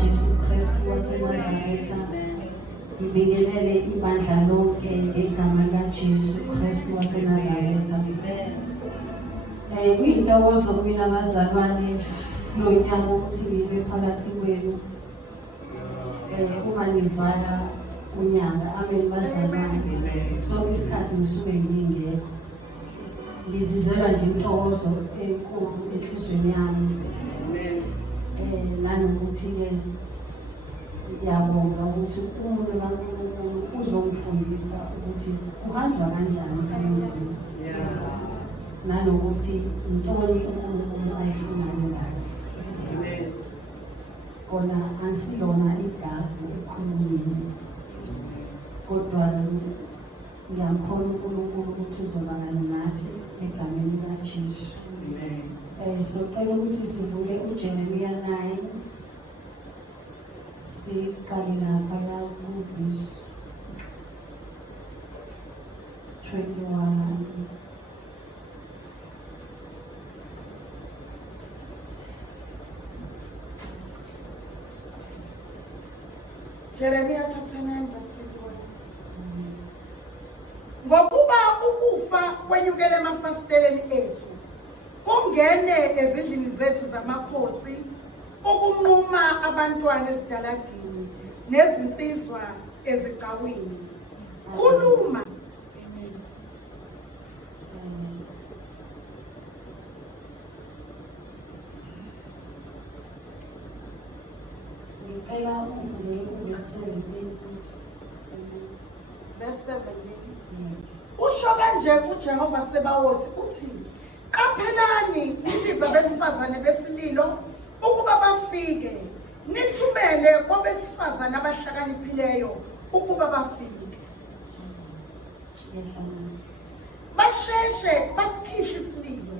Jesu Kristu waseNazaretha, ngibingelele ibandla lonke ngegama likaJesu Kristu waseNazaretha. Kuyintokozo kumina bazalwane lo nyaka ukuthi ngibe phakathi kwenu. Uma nivala unyaka amen bazalwane, sonke isikhathi ngisuke ngingekho. Ngizizela nje intokozo enkulu enhlizweni yami. Nanokuthi-ke ngiyabonga ukuthi umuntu kaNkulunkulu uzongifundisa ukuthi kuhanjwa kanjani emthembeni. Nanokuthi intoni uNkulunkulu ayifunayo ngathi. Kona angisilona igagu ekhulumile, kodwa ngiyamkhona uNkulunkulu ukuthi uzobakala nathi egameni likaJesu. Socela ukuthi sivule uJeremiya 9, siqale lapha kuverse 21. Jeremiah chapter 9 verse 21. Ngokuba ukufa kwenyukele emafasiteleni ethu, ungene ezindlini zethu zamakhosi, ukunquma abantwana ezidaladini nezinsizwa ezigcawini. Khuluma. Ngicela uvule verse 17. Usho kanje uJehova Sebawothi uthi, qaphelani imbiza besifazane besililo ukuba bafike, nithumele kwabesifazane abahlakaniphileyo ukuba bafike. Basheshe basikhihle isililo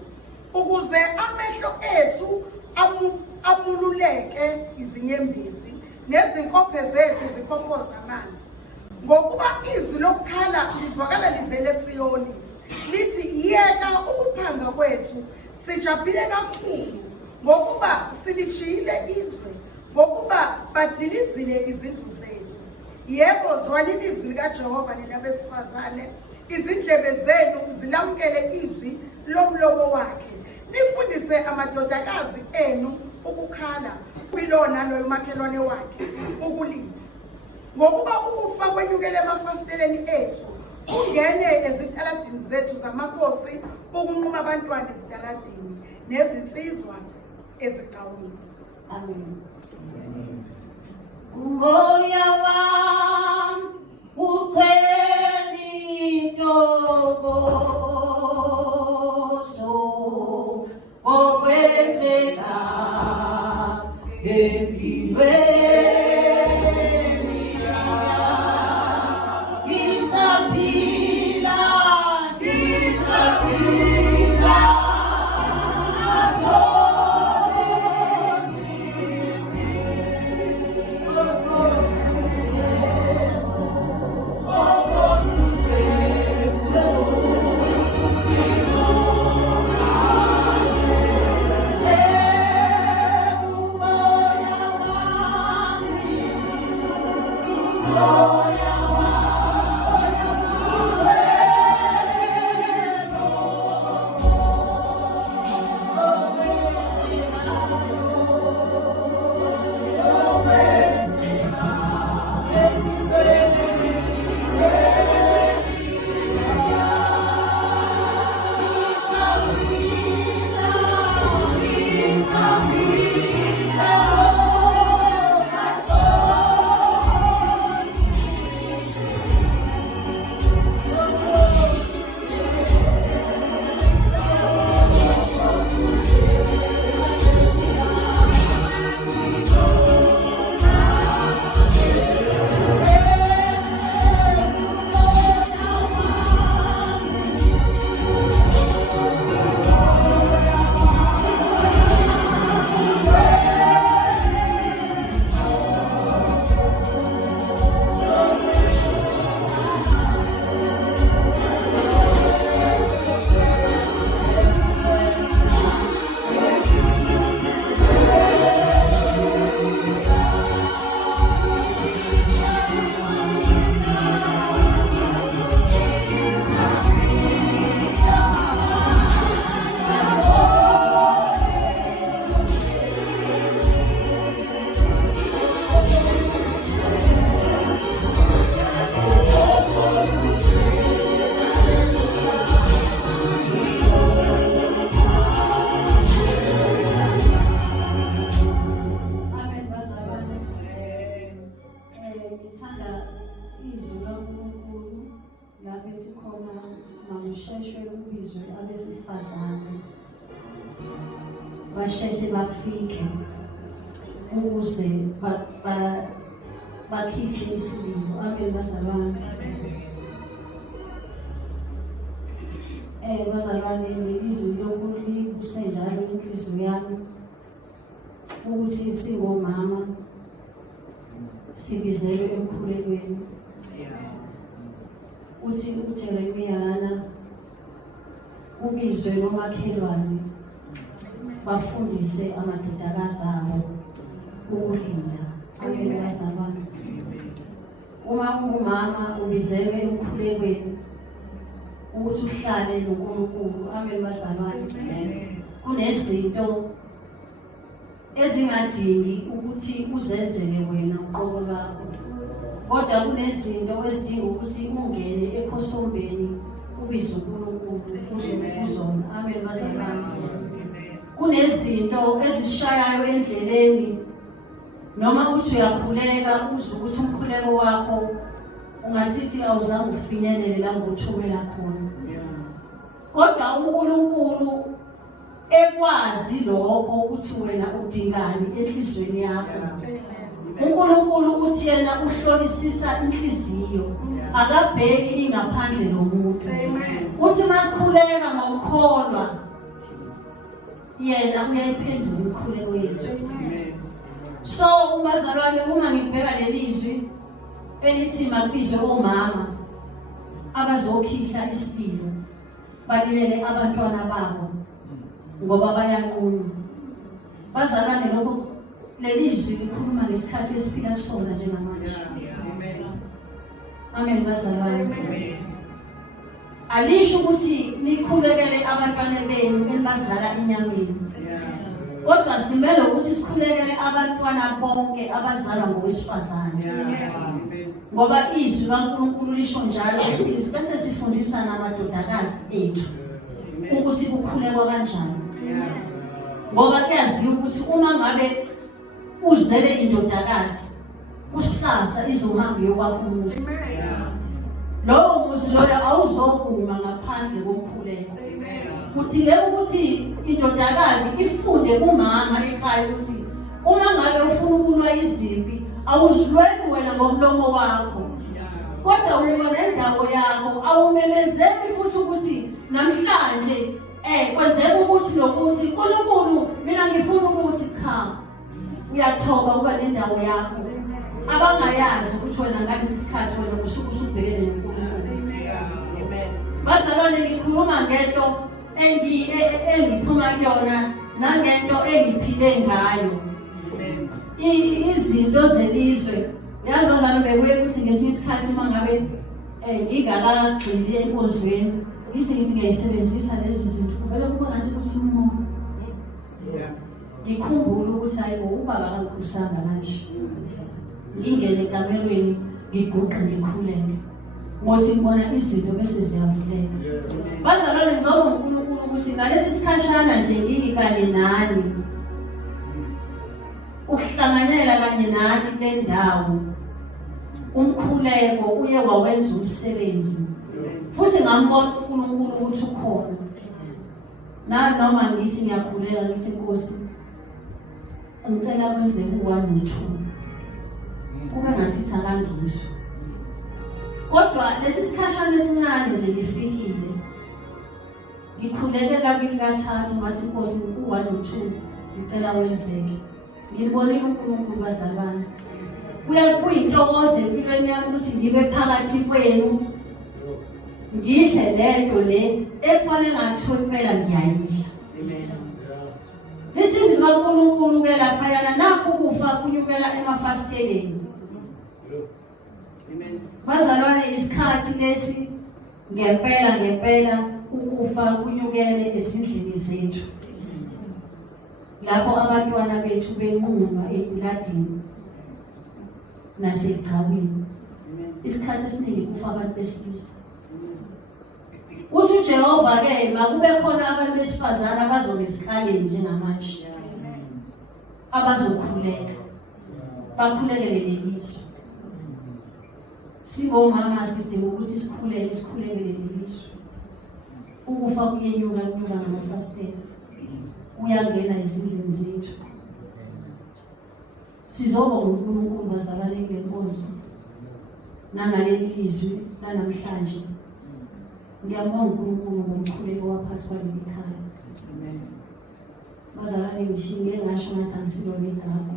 ukuze amehlo ethu amululeke izinyembezi nezinkophe zethu zikhompoza amanzi. Ngokuba izwi lokukhala lizwakala livele eSiyoni, lithi yeka ukuphanga kwethu, sijabhile kakhulu ngokuba silishiyile izwe, ngokuba badilizile izindlu zethu. Yebo, zwanini izwi likaJehova nina besifazane, izindlebe zenu zilamukele izwi lomlomo wakhe. Nifundise amadodakazi enu ukukhala, kwilona loyo makhelwane wakhe ukulima. Ngokuba ukufa kwenyukele emafasiteleni ethu, ungene ezitaladini zethu zamakhosi, ukunquma abantwana ezitaladini nezinsizwa ezigcawini. Amen. Umoya wami uqhela intokozo okwenzeka empilweni. kusheshwe kubizwe abesifazane basheshe bafike ukuze bakhihle isililo. Amen bazalwane. Bazalwane, lelizwi lokulisenjalo inhliziyo yami ukuthi singomama sibizelwe emkhulekweni. Uthi uJeremiya lana kubizwe nomakhelwane bafundise amadodakazi abo ukulinda. Amen bazalwane. Uma ungumama ubizelwe emkhulekweni ukuthi uhlale noNkulunkulu. Amen bazalwane. Kunezinto ezingadingi ukuthi uzenzele wena uqobo lwakho, kodwa kunezinto ezidinga ukuthi ungene ekhosombeni ubize uNkulunkulu uzona. Amen bazalwane. Kunezinto ezishayayo endleleni, noma uthi uyakhuleka uzwe ukuthi umkhuleko wakho ungathithi awuzange ufinyelele la ngothumela khona, kodwa uNkulunkulu ekwazi lokho ukuthi wena udingani enhlizweni yakho. uNkulunkulu uthi yena uhlolisisa inhliziyo, akabheki ingaphandle lomuntu. Uthi masikhuleka ngokukholwa yena uyayiphendula imikhuleko yethu. So bazalwane, uma ngibheka lelizwi elithi makubizwe omama abazokhihla isililo balilele abantwana babo ngoba bayanquma. Bazalwane, lokho lelizwi likhuluma ngesikhathi esiphila kusona njengamanje. Amen bazalwane. Alisho ukuthi nikhulekele abantwana benu enibazala enyameni, kodwa simele ukuthi sikhulekele abantwana bonke abazalwa ngowesifazane. Ngoba izwi kaNkulunkulu lisho njalo ukuthi bese sifundisa namadodakazi ethu ukuthi kukhulekwa kanjani. Ngoba kuyaziwa ukuthi uma ngabe uzele indodakazi kusasa izohamba yokwakha umuzi. Lowo muzi loyo awuzokuma ngaphandle komkhuleko. Kudingeka ukuthi indodakazi ifunde kumama ekhaya ukuthi uma ngabe ufuna ukulwa izimpi awuzilweni wena ngomlomo wakho, kodwa uba nendawo yakho awumemezeli futhi ukuthi namhlanje kwenzeka ukuthi nokuthi uNkulunkulu mina ngifuna ukuthi cha. Uyathoba ukuba nendawo yakho abangayazi ukuthi wena ngalesi sikhathi wena usuke usubhekene noNkulunkulu. Bazalwane, ngikhuluma ngento engiphuma kuyona nangento engiphile ngayo. Izinto zelizwe, yazi bazalwane, bekuye ukuthi ngesinye isikhathi uma ngabe ngingakagxili enkonzweni ngithi ngiyayisebenzisa lezi zinto, vele kuba ngathi ukuthi ngikhumbule ukuthi hayi ubaba akangikhulisanga manje. Ngingene ekamerweni ngiguqe ngikhuleke ngothi ngibona izinto bese ziyavuleka. Bazalwane, ngizobonga uNkulunkulu ukuthi ngalesi sikhashana nje ngikanye nani, ukuhlanganyela kanye nani le ndawo, umkhuleko uye wawenza umsebenzi, futhi ngambona uNkulunkulu ukuthi ukhona. Noma ngithi ngiyakhuleka ngithi Nkosi ngicela kwenze u1 no2 kube ngathi thakangizwe, kodwa lesi sikhashana esincane nje ngifikile ngikhuleke kabili kathathu ngathi Nkosi u1 no2 ngicela wenzeke. Ngibonile uNkulunkulu bazalwane, kuyintokozo empilweni yami ukuthi ngibe phakathi kwenu ngidle lento le efanele ngathiwa impela ngiyayidla. Lithi izwi likaNkulunkulu ke laphayana nakho ukufa kunyukela emafasiteleni. Bazalwane, isikhathi lesi ngempela ukufa kunyukele ezindlini zethu, lapho abantwana bethu benquma ekuladini nasegcawini. Isikhathi esiningi kufa abantu besilisa. Uthi uJehova ke makube khona abantu besifazane abazobe esikhaleni njengamanje, abazokhuleka bakhulekele lelizwe. Singomama sidinga ukuthi sikhulekele lelizwe. ukufa kuyenyuka ngamafasitela, kuyangena ezindlini zethu. Sizobonga uNkulunkulu bazalwane ngenkonzo nangaleli lizwi lanamhlanje. Ngiyabonga uNkulunkulu ngomkhuleko waphathi kwaleli khaya. Bazalwane ngishiye ngasho ngathi angisilo negama,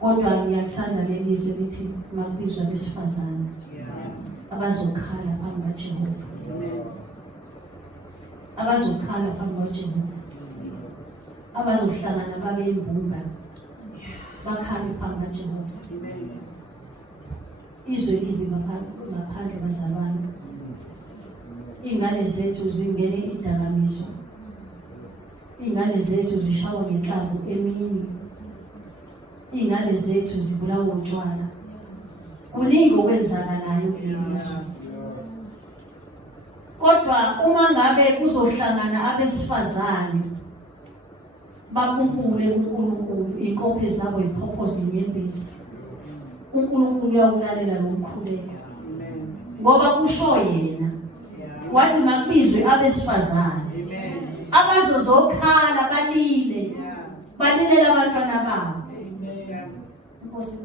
kodwa ngiyathanda leli lizwi lithi mabizwa besifazane abazokhala phambi kaJehova, abazokhala phambi kaJehova, abazohlangana babe imbumba bakhale phambi kaJehova. Izwe libi ngaphandle bazalwane. Ingane zethu zingene idakamizwa, ingane zethu zishawa ngenhlamvu emini, ingane zethu zibulawa utshwala. Kuningi okwenzakalayo kulelizwe. Kodwa uma ngabe kuzohlangana abesifazane bakhumbule uNkulunkulu, inkophe zabo iphophoza inyembezi, uNkulunkulu uyawulalela nomkhuleko. Ngoba kusho yena wathi makubizwe abesifazane abazozokhala balilela abantwana babo. Inkosi.